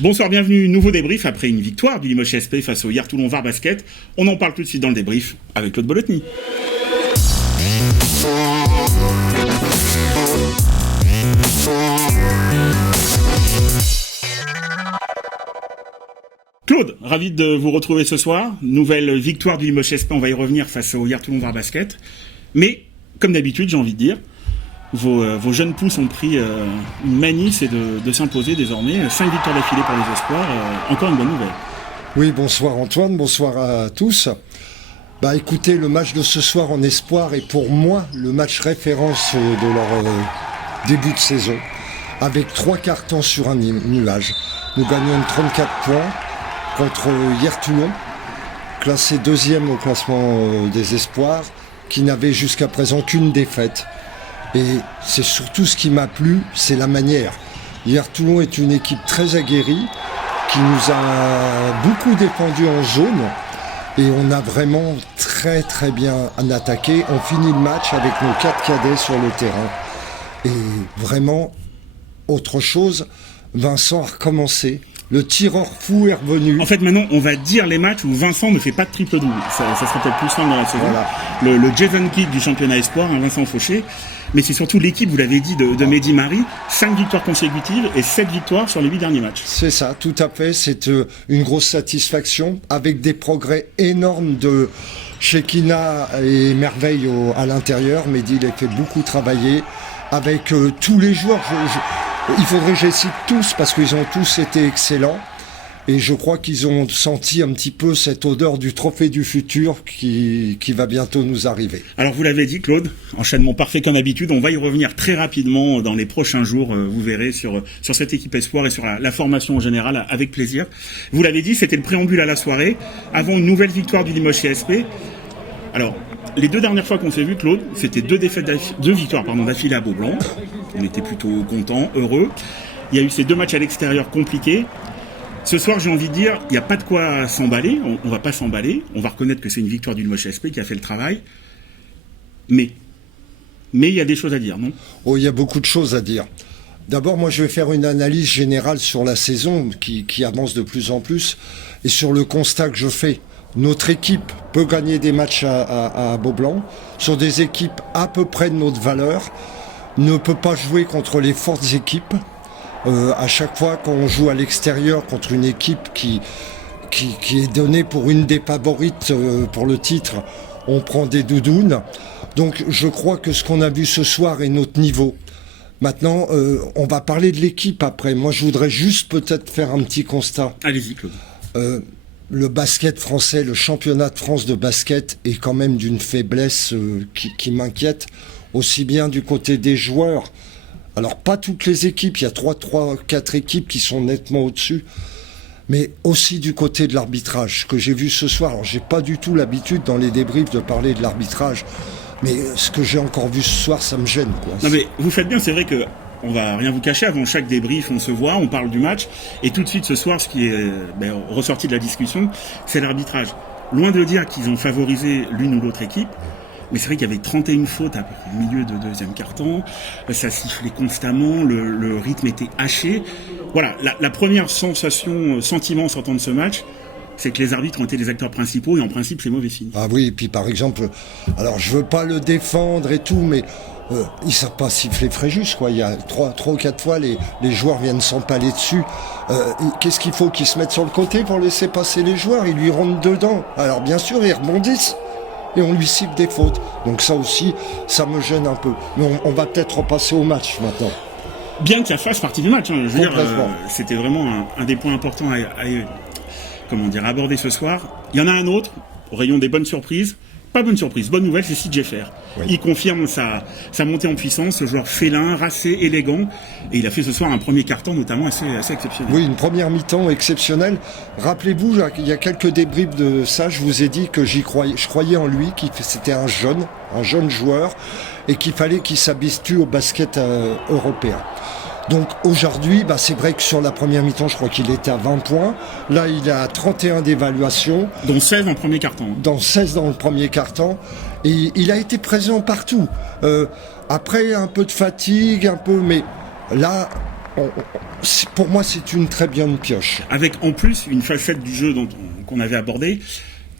Bonsoir, bienvenue, nouveau débrief après une victoire du Limoges SP face au Hier Toulon Var Basket. On en parle tout de suite dans le débrief avec Claude Bolotny. Claude, ravi de vous retrouver ce soir. Nouvelle victoire du Limoges SP, on va y revenir face au Hier Toulon Var Basket. Mais, comme d'habitude, j'ai envie de dire, vos jeunes pousses ont pris une manie, c'est de s'imposer désormais. 5 victoires d'affilée pour les espoirs, encore une bonne nouvelle. Oui, bonsoir Antoine, bonsoir à tous. Écoutez, le match de ce soir en espoir est pour moi le match référence de leur début de saison. Avec 3 cartons sur un nuage. Nous gagnons 34 points contre Hier Toulon, classé 2e au classement des espoirs, qui n'avait jusqu'à présent qu'une défaite. Et c'est surtout ce qui m'a plu, c'est la manière. Hier Toulon est une équipe très aguerrie qui nous a beaucoup défendu en zone et on a vraiment très très bien attaqué. On finit le match avec nos 4 cadets sur le terrain. Et vraiment, autre chose, Vincent a recommencé. Le tireur fou est revenu. En fait, maintenant, on va dire les matchs où Vincent ne fait pas de triple-double. Ça serait peut-être plus simple dans la saison. Voilà. Le Jason Kidd du championnat espoir, Vincent Fauché. Mais c'est surtout l'équipe, vous l'avez dit, de Mehdi Mari. 5 victoires consécutives et 7 victoires sur les 8 derniers matchs. C'est ça, tout à fait. C'est une grosse satisfaction avec des progrès énormes de Shekina et Merveille à l'intérieur. Mehdi les fait beaucoup travailler avec tous les joueurs. Il faudrait que je les cite tous parce qu'ils ont tous été excellents. Et je crois qu'ils ont senti un petit peu cette odeur du trophée du futur qui va bientôt nous arriver. Alors vous l'avez dit Claude, enchaînement parfait comme d'habitude. On va y revenir très rapidement dans les prochains jours. Vous verrez sur cette équipe espoir et sur la formation en général avec plaisir. Vous l'avez dit, c'était le préambule à la soirée. Avant une nouvelle victoire du Limoges CSP. Alors, les 2 dernières fois qu'on s'est vu, Claude, c'était 2 victoires d'affilée à Beaublanc. On était plutôt contents, heureux. Il y a eu ces 2 matchs à l'extérieur compliqués. Ce soir, j'ai envie de dire, il n'y a pas de quoi s'emballer. On ne va pas s'emballer. On va reconnaître que c'est une victoire du Limoges SP qui a fait le travail. Mais il y a des choses à dire, non ? Oh, il y a beaucoup de choses à dire. D'abord, moi, je vais faire une analyse générale sur la saison qui avance de plus en plus et sur le constat que je fais. Notre équipe peut gagner des matchs à Beaublanc sur des équipes à peu près de notre valeur, ne peut pas jouer contre les fortes équipes. À chaque fois qu'on joue à l'extérieur contre une équipe qui est donnée pour une des favorites pour le titre, on prend des doudounes. Donc je crois que ce qu'on a vu ce soir est notre niveau. Maintenant, on va parler de l'équipe après. Moi, je voudrais juste peut-être faire un petit constat. Allez-y, Claude. Le basket français, le championnat de France de basket est quand même d'une faiblesse qui m'inquiète, aussi bien du côté des joueurs. Alors pas toutes les équipes, il y a 4 équipes qui sont nettement au-dessus, mais aussi du côté de l'arbitrage, ce que j'ai vu ce soir. Alors j'ai pas du tout l'habitude dans les débriefs de parler de l'arbitrage, mais ce que j'ai encore vu ce soir, ça me gêne, quoi. Non mais vous faites bien, c'est vrai que on va rien vous cacher, avant chaque débrief, on se voit, on parle du match, et tout de suite ce soir, ce qui est ressorti de la discussion, c'est l'arbitrage. Loin de dire qu'ils ont favorisé l'une ou l'autre équipe, mais c'est vrai qu'il y avait 31 fautes au milieu de 2e quart-temps, ça sifflait constamment, le rythme était haché. Voilà, la première sentiment en sortant de ce match, c'est que les arbitres ont été les acteurs principaux, et en principe c'est mauvais signe. Ah oui, et puis par exemple, alors je veux pas le défendre et tout, mais ils savent pas siffler Fréjus, quoi. Il y a 3 ou 4 fois, les joueurs viennent s'empaler dessus. Qu'est-ce qu'il faut qu'ils se mettent sur le côté pour laisser passer les joueurs? Ils lui rentrent dedans. Alors bien sûr, ils rebondissent. Et on lui siffle des fautes. Donc ça aussi, ça me gêne un peu. Mais on va peut-être repasser au match maintenant. Bien que ça fasse partie du match, hein. Je veux dire, c'était vraiment un des points importants à aborder ce soir. Il y en a un autre, au rayon des bonnes surprises. Pas bonne surprise, bonne nouvelle, c'est CJ Fer. Oui. Il confirme sa montée en puissance, le joueur félin, racé, élégant, et il a fait ce soir un premier carton notamment assez exceptionnel. Oui, une première mi-temps exceptionnelle. Rappelez-vous, il y a quelques débriefs de ça, je vous ai dit que je croyais en lui, c'était un jeune joueur, et qu'il fallait qu'il s'habitue au basket européen. Donc aujourd'hui, c'est vrai que sur la première mi-temps, je crois qu'il était à 20 points. Là, il est à 31 d'évaluation. Dont 16 en premier quart-temps. Dans 16 dans le premier quart-temps. Et il a été présent partout. Après, un peu de fatigue, mais là, pour moi, c'est une très bonne pioche. Avec en plus une facette du jeu qu'on avait abordé.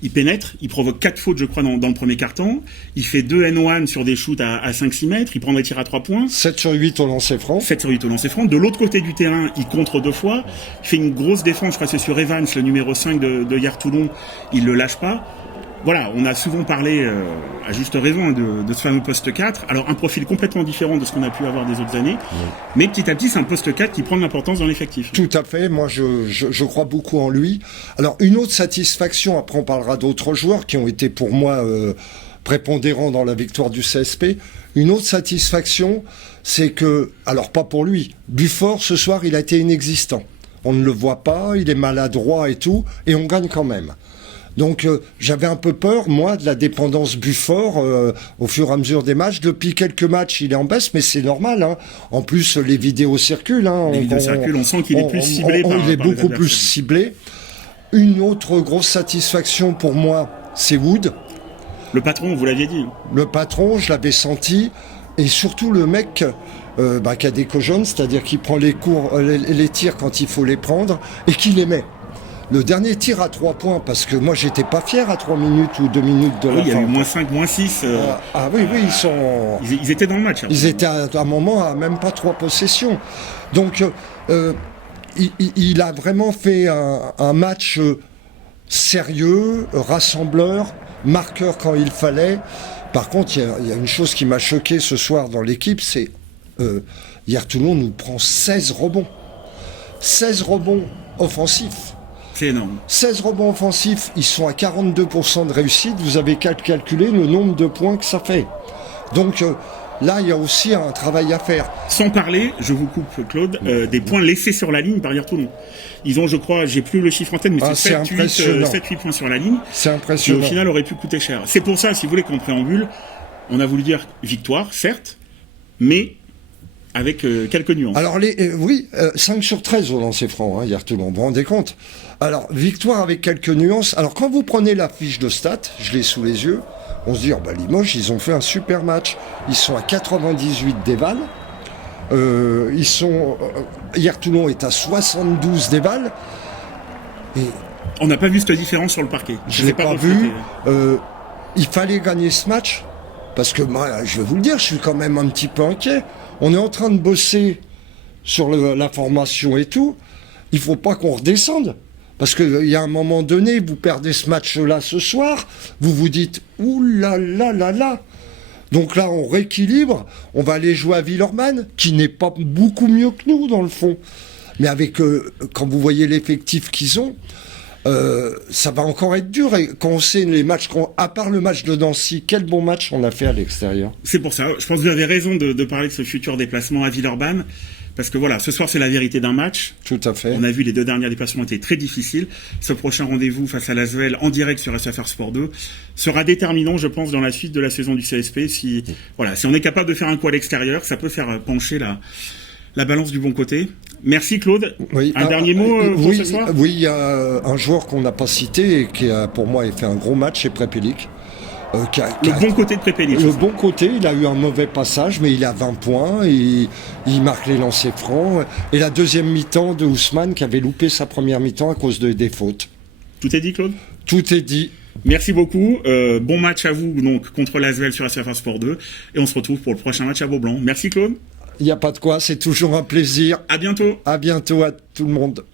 Il pénètre, il provoque 4 fautes, je crois, dans le premier quart-temps. Il fait 2 N1 sur des shoots à 5-6 mètres. Il prend des tirs à 3 points. 7 sur 8 au lancer franc. 7 sur 8 au lancer franc. De l'autre côté du terrain, il contre 2 fois. Il fait une grosse défense, je crois que c'est sur Evans, le numéro 5 de Hier Toulon. Il le lâche pas. Voilà, on a souvent parlé, à juste raison, de ce fameux poste 4. Alors, un profil complètement différent de ce qu'on a pu avoir des autres années. Oui. Mais petit à petit, c'est un poste 4 qui prend de l'importance dans l'effectif. Tout à fait. Moi, je crois beaucoup en lui. Alors, une autre satisfaction, après on parlera d'autres joueurs qui ont été pour moi prépondérants dans la victoire du CSP. Une autre satisfaction, c'est que, alors pas pour lui, Buffort, ce soir, il a été inexistant. On ne le voit pas, il est maladroit et tout, et on gagne quand même. Donc j'avais un peu peur, moi, de la dépendance Buffort au fur et à mesure des matchs. Depuis quelques matchs, il est en baisse, mais c'est normal. Hein. En plus, les vidéos circulent. Hein. Les vidéos circulent, on sent qu'il est plus ciblé. Il est beaucoup plus ciblé. Une autre grosse satisfaction pour moi, c'est Wood. Le patron, vous l'aviez dit. Le patron, je l'avais senti. Et surtout le mec qui a des cojones, c'est-à-dire qui prend les tirs quand il faut les prendre et qui les met. Le dernier tir à 3 points, parce que moi j'étais pas fier à 3 minutes ou 2 minutes de la fin. Il y a eu -5, -6. Oui, ils sont... Ils étaient dans le match. Ils étaient à un moment à même pas 3 possessions. Donc il a vraiment fait un match sérieux, rassembleur, marqueur quand il fallait. Par contre, il y a une chose qui m'a choqué ce soir dans l'équipe, c'est hier Toulon nous prend 16 rebonds. 16 rebonds offensifs. C'est énorme. 16 rebonds offensifs, ils sont à 42% de réussite. Vous avez qu'à calculer le nombre de points que ça fait. Donc là, il y a aussi un travail à faire. Sans parler, je vous coupe Claude, des points laissés sur la ligne par Hier Toulon. Ils ont, je crois, j'ai plus le chiffre en tête, mais c'est 7-8 points sur la ligne. C'est impressionnant. Qui au final aurait pu coûter cher. C'est pour ça, si vous voulez, qu'en préambule, on a voulu dire victoire, certes, mais avec quelques nuances. Alors, 5 sur 13 au lancer franc, Hier Toulon, vous vous rendez compte ? Alors, victoire avec quelques nuances. Alors, quand vous prenez la fiche de stats, je l'ai sous les yeux, on se dit, Limoges, ils ont fait un super match. Ils sont à 98 déval. Hier Toulon est à 72 déval. Et on n'a pas vu cette différence sur le parquet. Je ne l'ai pas vu. Il fallait gagner ce match. Parce que moi, je vais vous le dire, je suis quand même un petit peu inquiet. On est en train de bosser sur la formation et tout. Il ne faut pas qu'on redescende. Parce qu'il y a un moment donné, vous perdez ce match-là ce soir, vous vous dites « Ouh là là là là !» Donc là, on rééquilibre, on va aller jouer à Villeurbanne, qui n'est pas beaucoup mieux que nous, dans le fond. Mais avec, quand vous voyez l'effectif qu'ils ont, ça va encore être dur. Et quand on sait les matchs, à part le match de Nancy, quel bon match on a fait à l'extérieur. C'est pour ça, je pense que vous avez raison de parler de ce futur déplacement à Villeurbanne. Parce que voilà, ce soir, c'est la vérité d'un match. Tout à fait. On a vu les 2 derniers déplacements étaient très difficiles. Ce prochain rendez-vous face à l'Asvel en direct sur SFR Sport 2 sera déterminant, je pense, dans la suite de la saison du CSP. Si on est capable de faire un coup à l'extérieur, ça peut faire pencher la balance du bon côté. Merci Claude. Oui. Un dernier mot pour ce soir ? Oui, il y a un joueur qu'on n'a pas cité et qui a, pour moi, fait un gros match, c'est Prepelic. Le bon côté de Prepelic. Le bon côté, il a eu un mauvais passage, mais il a 20 points, et il marque les lancers francs. Et la deuxième mi-temps de Ousmane, qui avait loupé sa première mi-temps à cause des fautes. Tout est dit, Claude ? Tout est dit. Merci beaucoup. Bon match à vous donc contre l'Asvel sur SFR Sport 2. Et on se retrouve pour le prochain match à Beaublanc. Merci Claude. Il n'y a pas de quoi, c'est toujours un plaisir. À bientôt. À bientôt à tout le monde.